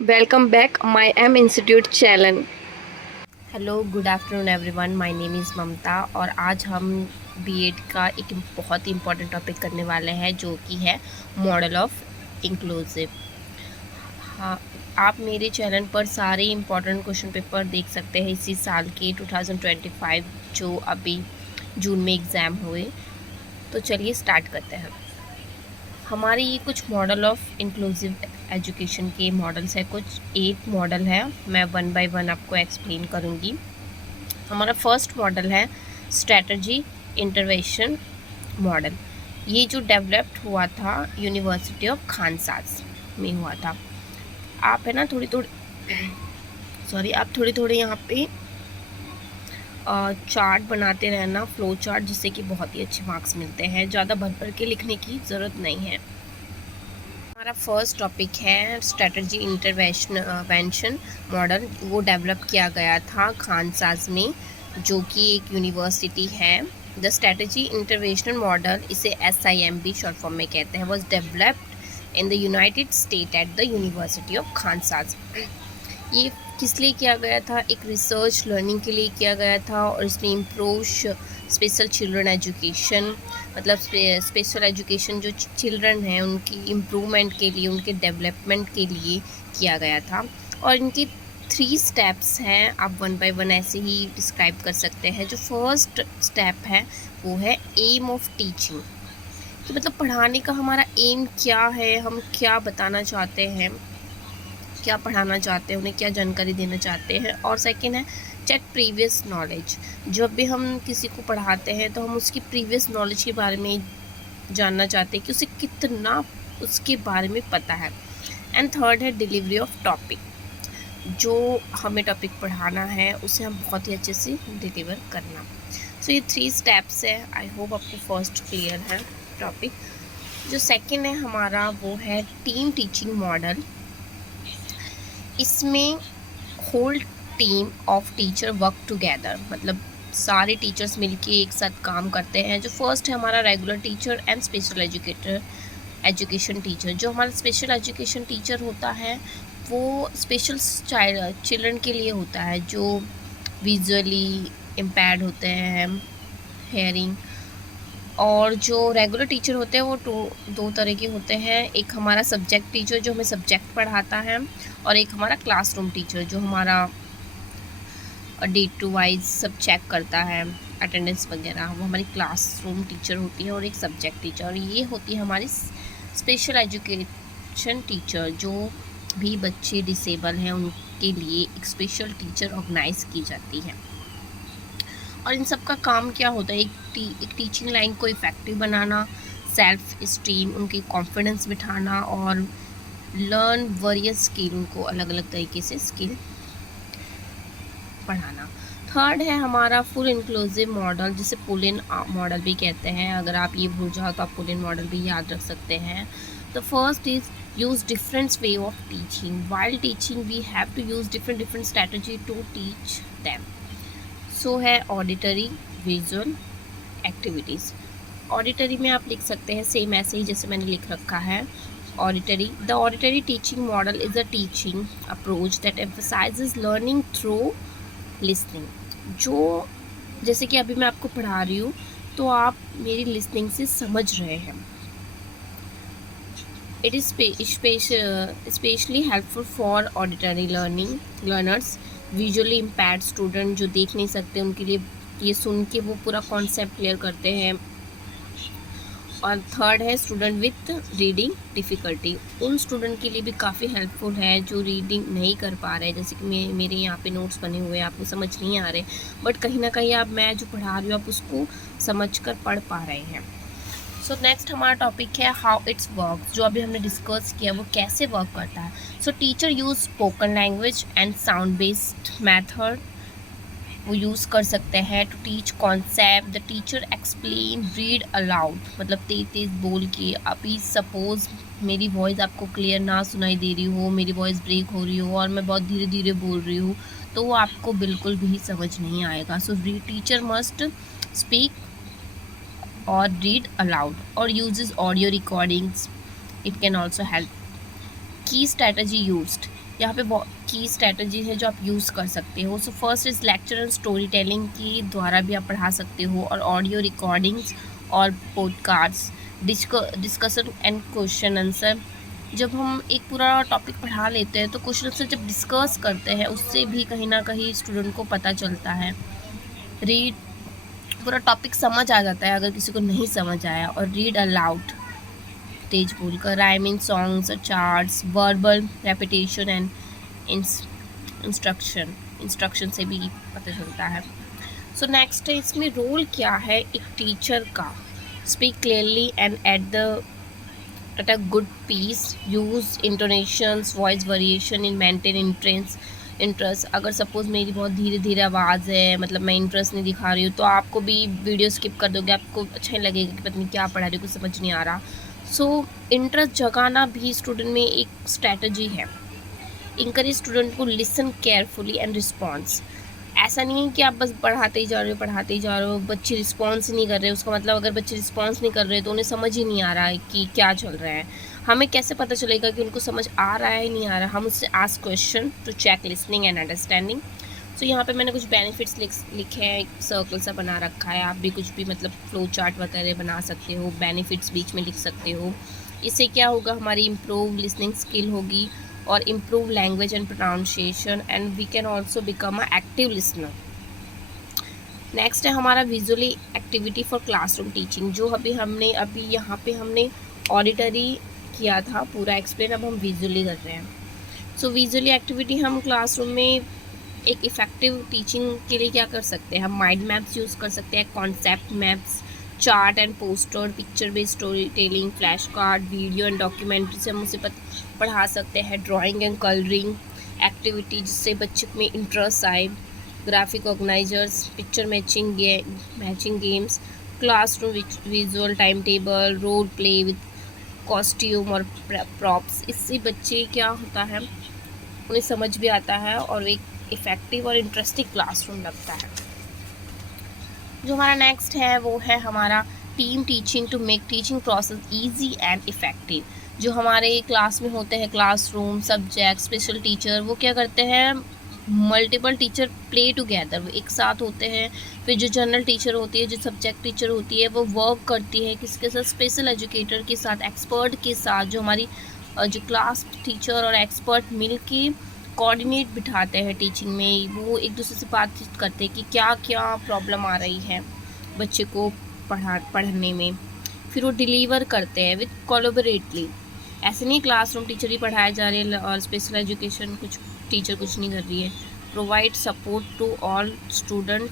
Welcome back my M Institute channel. Hello good afternoon everyone, my name is Mamta और आज हम BEd का एक बहुत ही इम्पॉर्टेंट टॉपिक करने वाले हैं जो कि है मॉडल ऑफ इंक्लूसिव। हाँ, आप मेरे चैनल पर सारे इम्पॉर्टेंट क्वेश्चन पेपर देख सकते हैं इसी साल के 2025 जो अभी जून में एग्ज़ाम हुए। तो चलिए स्टार्ट करते हैं। हमारे ये कुछ मॉडल ऑफ इंक्लूसिव एजुकेशन के मॉडल्स हैं, कुछ 8 मॉडल है। मैं वन बाय वन आपको एक्सप्लेन करूँगी। हमारा फर्स्ट मॉडल है स्ट्रैटेजी इंटरवेंशन मॉडल। ये जो डेवलप्ड हुआ था यूनिवर्सिटी ऑफ खानसास में हुआ था। आप है ना आप थोड़ी थोड़ी यहाँ पे चार्ट बनाते रहना, फ्लो चार्ट, जिससे कि बहुत ही अच्छे मार्क्स मिलते हैं। ज़्यादा भर भर के लिखने की ज़रूरत नहीं है। हमारा फर्स्ट टॉपिक है स्ट्रैटेजी इंटरवेंशन मॉडल। वो डेवलप किया गया था खानसास में, जो कि एक यूनिवर्सिटी है। द स्ट्रैटेजी इंटरवेंशन मॉडल, इसे SIMB शॉर्ट फॉर्म में कहते हैं, was developed in the United State at the university of Kansas. ये किस लिए किया गया था? एक रिसर्च लर्निंग के लिए किया गया था और इसने इम्प्रूव स्पेशल चिल्ड्रन एजुकेशन, मतलब स्पेशल एजुकेशन जो चिल्ड्रन हैं उनकी इम्प्रूवमेंट के लिए, उनके डेवलपमेंट के लिए किया गया था। और इनकी 3 स्टेप्स हैं, आप वन बाय वन ऐसे ही डिस्क्राइब कर सकते हैं। जो फर्स्ट स्टेप है वो है एम ऑफ टीचिंग, कि मतलब पढ़ाने का हमारा एम क्या है, हम क्या बताना चाहते हैं, क्या पढ़ाना चाहते हैं, उन्हें क्या जानकारी देना चाहते हैं। और सेकंड है चेक प्रीवियस नॉलेज। जब भी हम किसी को पढ़ाते हैं तो हम उसकी प्रीवियस नॉलेज के बारे में जानना चाहते हैं कि उसे कितना उसके बारे में पता है। एंड थर्ड है डिलीवरी ऑफ टॉपिक। जो हमें टॉपिक पढ़ाना है उसे हम बहुत ही अच्छे से डिलीवर करना। सो ये 3 स्टेप्स है। आई होप आपको फर्स्ट क्लियर है टॉपिक। जो सेकंड है हमारा वो है टीम टीचिंग मॉडल। इसमें whole team of teacher work together, मतलब सारे टीचर्स मिलके एक साथ काम करते हैं। जो फर्स्ट है हमारा regular teacher and special education teacher. जो हमारा स्पेशल एजुकेशन टीचर होता है वो स्पेशल चिल्ड्रन के लिए होता है, जो विजुअली इम्पेयर्ड होते हैं, हेयरिंग। और जो रेगुलर टीचर होते हैं वो दो तरह के होते हैं। एक हमारा सब्जेक्ट टीचर जो हमें सब्जेक्ट पढ़ाता है, और एक हमारा क्लासरूम टीचर जो हमारा डे टू वाइज सब चेक करता है, अटेंडेंस वगैरह। वो हमारी क्लासरूम टीचर होती है, और एक सब्जेक्ट टीचर। और ये होती है हमारी स्पेशल एजुकेशन टीचर। जो भी बच्चे डिसेबल हैं उनके लिए एक स्पेशल टीचर ऑर्गेनाइज की जाती है। और इन सब का काम क्या होता है? एक टीचिंग लाइन को इफ़ेक्टिव बनाना, सेल्फ इस्टीम, उनकी कॉन्फिडेंस बिठाना, और लर्न वेरियस स्किल, उनको अलग अलग तरीके से स्किल पढ़ाना। थर्ड है हमारा फुल इंक्लूसिव मॉडल, जिसे पुल इन मॉडल भी कहते हैं। अगर आप ये भूल जाओ तो आप पुल इन मॉडल भी याद रख सकते हैं। The first is use different way of teaching. While teaching we have to use different strategy to teach them. So है ऑडिटरी, विजुअल, एक्टिविटीज़। ऑडिटरी में आप लिख सकते हैं सेम ऐसे ही जैसे मैंने लिख रखा है। Auditory, the auditory teaching model is a teaching approach that emphasises learning through listening. जो जैसे कि अभी मैं आपको पढ़ा रही हूँ तो आप मेरी लिसनिंग से समझ रहे हैं। It is specially helpful for auditory learners. Visually impaired student जो देख नहीं सकते उनके लिए ये सुन के वो पूरा कॉन्सेप्ट क्लियर करते हैं। और थर्ड है स्टूडेंट विथ रीडिंग डिफ़िकल्टी। उन स्टूडेंट के लिए भी काफ़ी हेल्पफुल है जो रीडिंग नहीं कर पा रहे, जैसे कि मेरे यहाँ पे नोट्स बने हुए हैं, आपको समझ नहीं आ रहे, बट कहीं ना कहीं आप मैं जो पढ़ा रही हूँ आप उसको समझ कर पढ़ पा रहे हैं। सो नेक्स्ट हमारा टॉपिक है हाउ इट्स वर्क। जो अभी हमने डिस्कस किया वो कैसे वर्क करता है। So teacher use spoken language and sound based method वो यूज़ कर सकते हैं to teach concept. The teacher explain, read aloud, मतलब तेज तेज बोल के। अभी सपोज़ मेरी वॉइस आपको क्लियर ना सुनाई दे रही हो, मेरी वॉइस ब्रेक हो रही हो और मैं बहुत धीरे धीरे बोल रही हूँ, तो वो आपको बिल्कुल भी समझ नहीं आएगा। सो teacher must speak or read aloud or uses audio recordings. It can also help. Key strategy used. यहाँ पे बहुत की स्ट्रैटेजी है जो आप यूज़ कर सकते हो। So first is lecture and story telling की द्वारा भी आप पढ़ा सकते हो, और ऑडियो रिकॉर्डिंग्स और podcast, discussion and question answer. जब हम एक पूरा टॉपिक पढ़ा लेते हैं तो क्वेश्चन आंसर जब डिस्कस करते हैं उससे भी कहीं ना कहीं स्टूडेंट को पता चलता है। रीड, पूरा टॉपिक समझ आ जाता है अगर किसी को नहीं समझ आया। और रीड अलाउड, तेज बोलकर, राइमिंग सॉन्ग्स और charts, verbal repetition and instruction से भी पता चलता है। सो नेक्स्ट है इसमें रोल क्या है एक टीचर का। Speak clearly and at a good pace, use intonations, voice variation in maintain interest. अगर सपोज़ मेरी बहुत धीरे धीरे आवाज़ है, मतलब मैं इंटरेस्ट नहीं दिखा रही हूँ, तो आपको भी वीडियो स्किप कर दोगे, आपको अच्छा नहीं लगेगा कि पता नहीं क्या पढ़ा रही हूँ, कुछ समझ नहीं आ रहा। सो इंटरेस्ट जगाना भी स्टूडेंट में एक स्ट्रैटेजी है। इंकरेज स्टूडेंट को लिसन केयरफुली एंड रिस्पॉन्स। ऐसा नहीं है कि आप बस पढ़ाते ही जा रहे हो, बच्चे रिस्पॉन्स नहीं कर रहे। उसका मतलब अगर बच्चे रिस्पॉन्स नहीं कर रहे तो उन्हें समझ ही नहीं आ रहा है कि क्या चल रहा है। हमें कैसे पता चलेगा कि उनको समझ आ रहा है नहीं आ रहा? हम उससे ask question to check listening and understanding. So यहाँ पे मैंने कुछ बेनिफिट्स लिखे हैं, एक सर्कल सा बना रखा है। आप भी कुछ भी मतलब फ्लो चार्ट वगैरह बना सकते हो, बेनिफिट्स बीच में लिख सकते हो। इससे क्या होगा, हमारी इम्प्रूव लिसनिंग स्किल होगी और improve language and pronunciation, and we can also become a active listener. Next है हमारा visually activity for classroom teaching, जो अभी यहाँ पे हमने ऑडिटरी किया था पूरा एक्सप्लेन, अब हम विजुअली कर रहे हैं। सो विजुअली एक्टिविटी हम क्लासरूम में एक इफ़ेक्टिव टीचिंग के लिए क्या कर सकते हैं, हम माइंड मैप्स यूज़ कर सकते हैं, concept maps, chart and poster, picture based story telling, flash card, video and documentary से हम उसे पढ़ा सकते हैं। ड्राइंग एंड कलरिंग एक्टिविटी जिससे बच्चे में इंटरेस्ट आए, graphic organisers, picture matching games, classroom visual time table, role play with costume और प्रॉप्स। इससे बच्चे क्या होता है, उन्हें समझ भी आता है और एक इफ़ेक्टिव और इंटरेस्टिंग क्लासरूम लगता है। जो हमारा नेक्स्ट है वो है हमारा team teaching to make teaching process easy and effective. जो हमारे क्लास में होते हैं, क्लासरूम सब्जेक्ट स्पेशल टीचर, वो क्या करते हैं, मल्टीपल टीचर प्ले टुगेदर, वो एक साथ होते हैं। फिर जो जनरल टीचर होती है, जो सब्जेक्ट टीचर होती है, वो वर्क करती है किसके साथ, स्पेशल एजुकेटर के साथ, एक्सपर्ट के साथ। जो हमारी जो क्लास टीचर और एक्सपर्ट मिल के कोऑर्डिनेट बिठाते हैं टीचिंग में, वो एक दूसरे से बातचीत करते हैं कि क्या क्या प्रॉब्लम आ रही है बच्चे को पढ़ने में, फिर वो डिलीवर करते हैं विद कोलैबोरेटली। ऐसे नहीं क्लासरूम टीचर ही पढ़ाए जा रहे हैं और स्पेशल एजुकेशन कुछ टीचर कुछ नहीं कर रही है। Provide support to all student,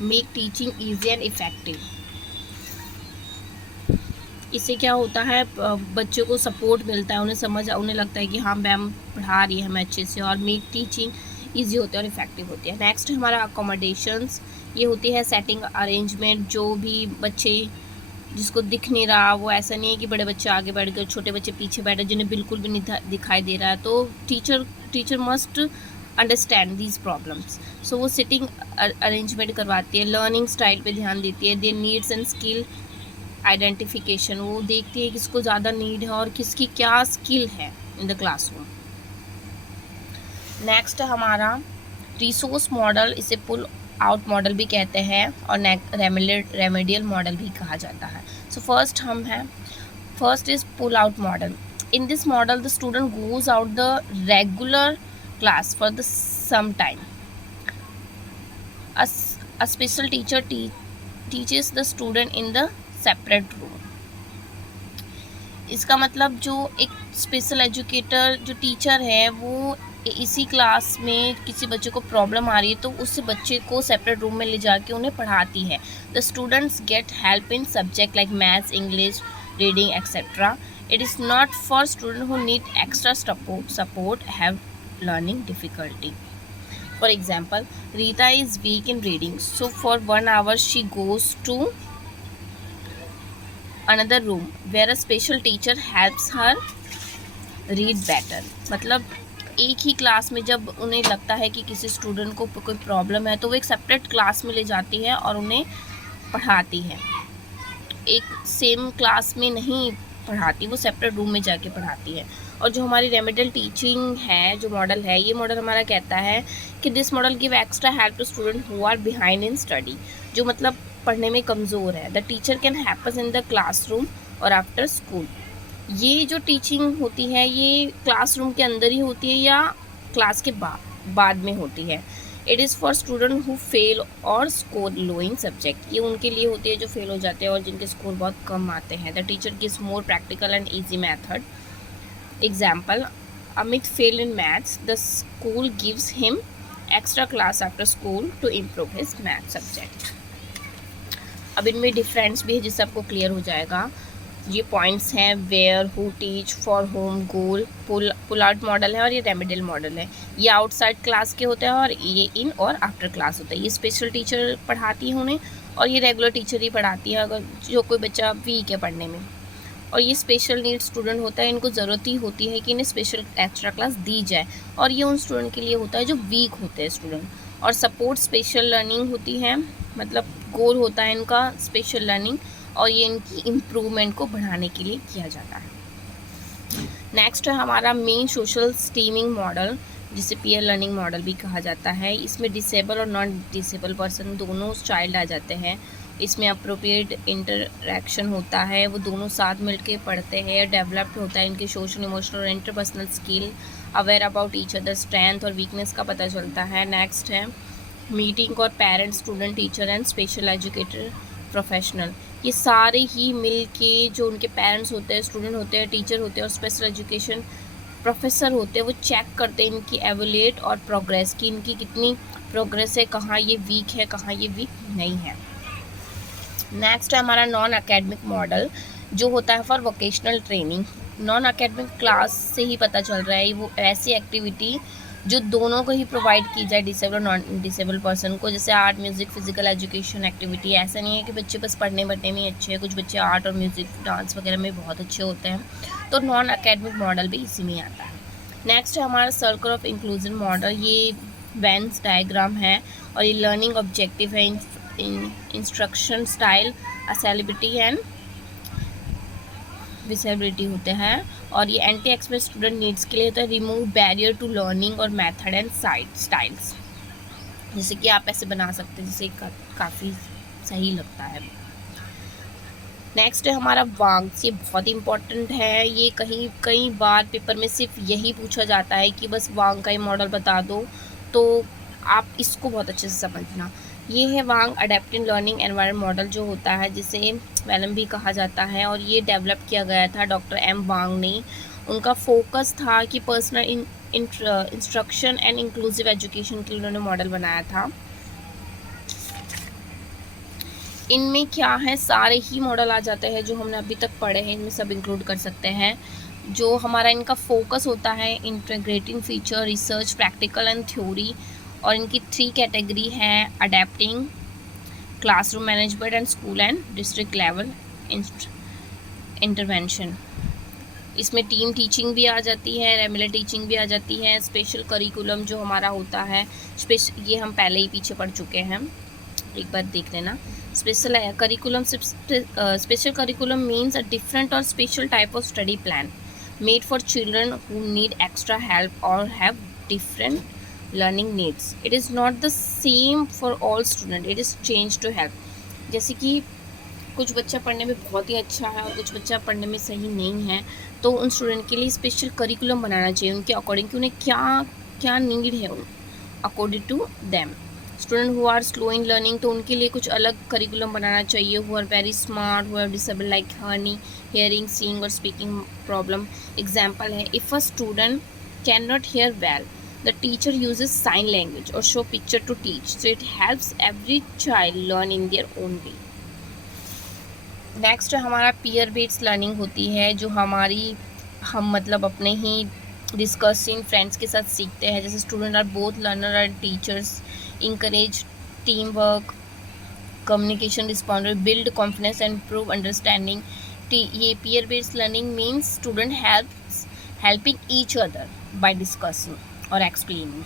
make teaching easy and effective. इससे क्या होता है, बच्चों को सपोर्ट मिलता है, उन्हें लगता है कि हाँ मैम पढ़ा रही है हमें अच्छे से, और मेक टीचिंग ईजी होती है और इफ़ेक्टिव होती है। नेक्स्ट हमारा अकोमोडेशंस, ये होती है सेटिंग अरेंजमेंट। जो भी बच्चे जिसको दिख नहीं रहा, वो ऐसा नहीं है कि बड़े बच्चे आगे बैठ गए, छोटे बच्चे पीछे बैठे जिन्हें बिल्कुल भी नहीं दिखाई दे रहा है, तो teacher must understand these problems. So वो सिटिंग अरेंजमेंट करवाती है, लर्निंग स्टाइल पे ध्यान देती है, there needs and skill identification, वो देखती है किसको ज़्यादा नीड है और किसकी क्या स्किल है इन द क्लासरूम। नेक्स्ट हमारा रिसोर्स मॉडल, इसे पुल आउट मॉडल भी कहते हैं और रेमेडियल मॉडल भी कहा जाता है। So first is pull out model. In this model the student goes out the regular class for the some time. A special teacher teaches the student in the separate room. इसका मतलब जो एक special educator जो teacher है वो इसी class में किसी बच्चे को प्रॉब्लम आ रही है तो उस बच्चे को सेपरेट रूम में ले जाके उन्हें पढ़ाती है। The students get help in subject like maths, English, reading etcetera. It is not for student who need extra support have learning difficulty. For example, Rita is weak in reading, so for 1 hour she goes to another room where a special teacher helps her read better. मतलब एक ही class में जब उन्हें लगता है कि किसी student को कोई प्रॉब्लम है तो वो एक सेपरेट क्लास में ले जाती है और उन्हें पढ़ाती है। एक सेम क्लास में नहीं पढ़ाती, वो सेपरेट रूम में जाके पढ़ाती है। और जो हमारी रेमेडियल टीचिंग है, जो मॉडल है, ये मॉडल हमारा कहता है कि this model give extra help to student who are behind in study, जो मतलब पढ़ने में कमज़ोर है। The teacher can happen in the classroom और आफ्टर स्कूल। ये जो टीचिंग होती है ये क्लासरूम के अंदर ही होती है या क्लास के बाद में होती है। It is for student who fail और स्कोर लो इन सब्जेक्ट, ये उनके लिए होती है जो फेल हो जाते हैं और जिनके स्कोर बहुत कम आते हैं। The teacher gives more practical and easy method. Example, Amit fail in maths, the school gives him extra class after school to improve his math subject. अब इनमें डिफरेंस भी है जिससे आपको क्लियर हो जाएगा। ये पॉइंट्स हैं, where, who, teach, for home, goal, pull out model है और ये रेमेडियल मॉडल है। ये आउटसाइड क्लास के होते हैं और ये इन और आफ्टर क्लास होता है। ये स्पेशल टीचर पढ़ाती है उन्हें और ये रेगुलर टीचर ही पढ़ाती है अगर जो कोई बच्चा वीक है पढ़ने में। और ये स्पेशल नीड स्टूडेंट होता है, इनको ज़रूरत ही होती है कि इन्हें स्पेशल एक्स्ट्रा क्लास दी जाए और ये उन स्टूडेंट के लिए होता है जो वीक होते हैं स्टूडेंट। और सपोर्ट स्पेशल लर्निंग होती है, मतलब गोल होता है इनका स्पेशल लर्निंग और ये इनकी इम्प्रूवमेंट को बढ़ाने के लिए किया जाता है। नेक्स्ट है हमारा मेन सोशल स्टीमिंग मॉडल, जिसे पीयर लर्निंग मॉडल भी कहा जाता है। इसमें डिसेबल और नॉन डिसेबल पर्सन दोनों चाइल्ड आ जाते हैं। इसमें अप्रोप्रिएट इंटरेक्शन होता है, वो दोनों साथ मिलकर पढ़ते हैं। डेवलप्ड होता है इनके सोशल, इमोशनल और interpersonal skill. Aware about each other strength और वीकनेस का पता चलता है। नेक्स्ट है मीटिंग और parent, student, teacher and special educator, professional. ये सारे ही मिल के जो उनके पेरेंट्स होते हैं, स्टूडेंट होते हैं, टीचर होते हैं और स्पेशल एजुकेशन प्रोफेसर होते हैं, वो चेक करते हैं इनकी एवोलेट और प्रोग्रेस की, इनकी कितनी प्रोग्रेस है, कहाँ ये वीक है, कहाँ ये वीक नहीं है। नेक्स्ट है हमारा नॉन एकेडमिक मॉडल, जो होता है for vocational training. Non academic class से ही पता चल रहा है वो ऐसी एक्टिविटी जो दोनों को ही प्रोवाइड की जाए, डिसेबल और नॉन डिसेबल पर्सन को, जैसे art, music, physical education activity. ऐसा नहीं है कि बच्चे बस पढ़ने में अच्छे हैं, कुछ बच्चे आर्ट और म्यूज़िक, डांस वगैरह में बहुत अच्छे होते हैं, तो नॉन एकेडमिक मॉडल भी इसी में आता है। नेक्स्ट है हमारा सर्कल ऑफ इंक्लूजन मॉडल, ये वेन्स डायग्राम है और ये लर्निंग ऑब्जेक्टिव है, इंस्ट्रक्शन स्टाइल, असेलेबिलिटी एंड विजिबिलिटी होते हैं। और ये एंटी एक्सप्रेस स्टूडेंट नीड्स के लिए होता है, रिमूव बैरियर टू लर्निंग और मेथड एंड स्टाइल्स, जैसे कि आप ऐसे बना सकते हैं, जिससे काफ़ी सही लगता है। नेक्स्ट है हमारा वांग्स, ये बहुत इंपॉर्टेंट है। ये कई बार पेपर में सिर्फ यही पूछा जाता है कि बस वांग का ही मॉडल बता दो, तो आप इसको बहुत अच्छे से समझना। ये है वांग अडेप्टिव लर्निंग एनवायरनमेंट मॉडल, जो होता है जिसे वैलम भी कहा जाता है, और ये डेवलप किया गया था डॉक्टर एम वांग ने। उनका फोकस था कि personal instruction and inclusive education के लिए उन्होंने मॉडल बनाया था। इनमें क्या है, सारे ही मॉडल आ जाते हैं जो हमने अभी तक पढ़े हैं, इनमें सब इंक्लूड कर सकते हैं। जो हमारा इनका फोकस होता है, integrating feature, research, practical and theory. और इनकी 3 कैटेगरी हैं, adapting, classroom management and school and district level intervention. इसमें टीम टीचिंग भी आ जाती है, रेगुलर टीचिंग भी आ जाती है, स्पेशल करिकुलम जो हमारा होता है, ये हम पहले ही पीछे पढ़ चुके हैं, एक बार देख लेना। Special curriculum means a different और special type of study plan made for children who need extra help और have different learning needs. It is not the same for all student. It is changed to help. जैसे कि कुछ बच्चा पढ़ने में बहुत ही अच्छा है और कुछ बच्चा पढ़ने में सही नहीं है, तो उन स्टूडेंट के लिए स्पेशल करिकुलम बनाना चाहिए उनके अकॉर्डिंग कि उन्हें क्या नीड है according to them. Student who are slow in learning, तो उनके लिए कुछ अलग करिकुलम बनाना चाहिए। Who are very smart, who are disable like hearing, seeing और स्पीकिंग प्रॉब्लम। एग्जाम्पल है, if a student can not hear well, the teacher uses sign language or show picture to teach, so it helps every child learn in their own way. Next हमारा peer based learning होती है, जो हम मतलब अपने ही discussing friends के साथ सीखते हैं। जैसे student are both learner and teachers, encourage team work, communication, respond, build confidence and improve understanding. ये peer based learning means student helping each other by discussing और एक्सप्लेनिंग।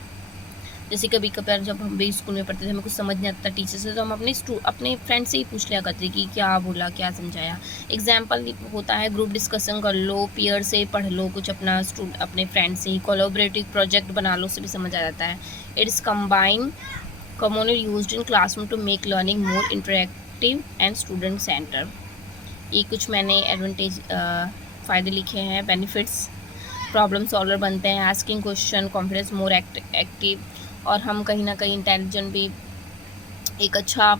जैसे कभी कभार जब हम भी स्कूल में पढ़ते थे, हमें कुछ समझ नहीं आता टीचर से, तो हम अपने फ्रेंड से ही पूछ लिया करते कि क्या बोला, क्या समझाया। एग्जाम्पल होता है ग्रुप डिस्कशन कर लो, पीयर से पढ़ लो कुछ अपना अपने फ्रेंड से ही, कोलैबोरेटिव प्रोजेक्ट बना लो, उससे भी समझ आ जाता है। It's commonly used in classroom to make learning more interactive and student centered। ये कुछ मैंने एडवांटेज फ़ायदे लिखे हैं, बेनिफिट्स। प्रॉब्लम सॉल्वर बनते हैं, asking question, confidence more active, और हम कहीं ना कहीं इंटेलिजेंट भी एक अच्छा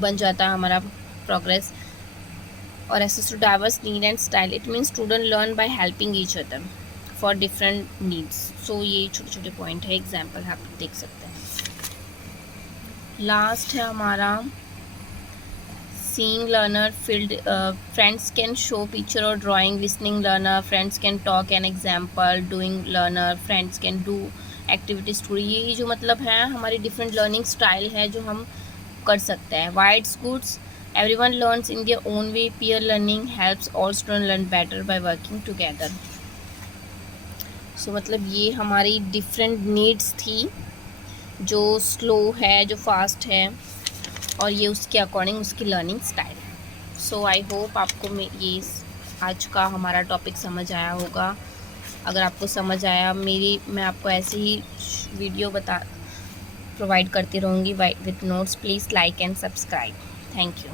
बन जाता है हमारा प्रोग्रेस। और access to diverse need and style, it means student learn by helping each other for different needs. So ये छोटे छोटे पॉइंट है, एग्जाम्पल आप देख सकते हैं। लास्ट है हमारा seeing learner field, friends can show picture or drawing, listening learner, friends can talk an example, doing learner, friends can do activity story। ये जो मतलब है हमारी डिफरेंट लर्निंग स्टाइल है जो हम कर सकते हैं। वाइड्स गुड्स, everyone learns in their own way, peer learning helps all student learn better by working together. So मतलब ये हमारी डिफरेंट नीड्स थी, जो स्लो है, जो फास्ट है, और ये उसके अकॉर्डिंग उसकी लर्निंग स्टाइल है। सो आई होप आपको ये आज का हमारा टॉपिक समझ आया होगा। अगर आपको समझ आया, मैं आपको ऐसे ही वीडियो प्रोवाइड करती रहूँगी with notes. Please like and subscribe. Thank you.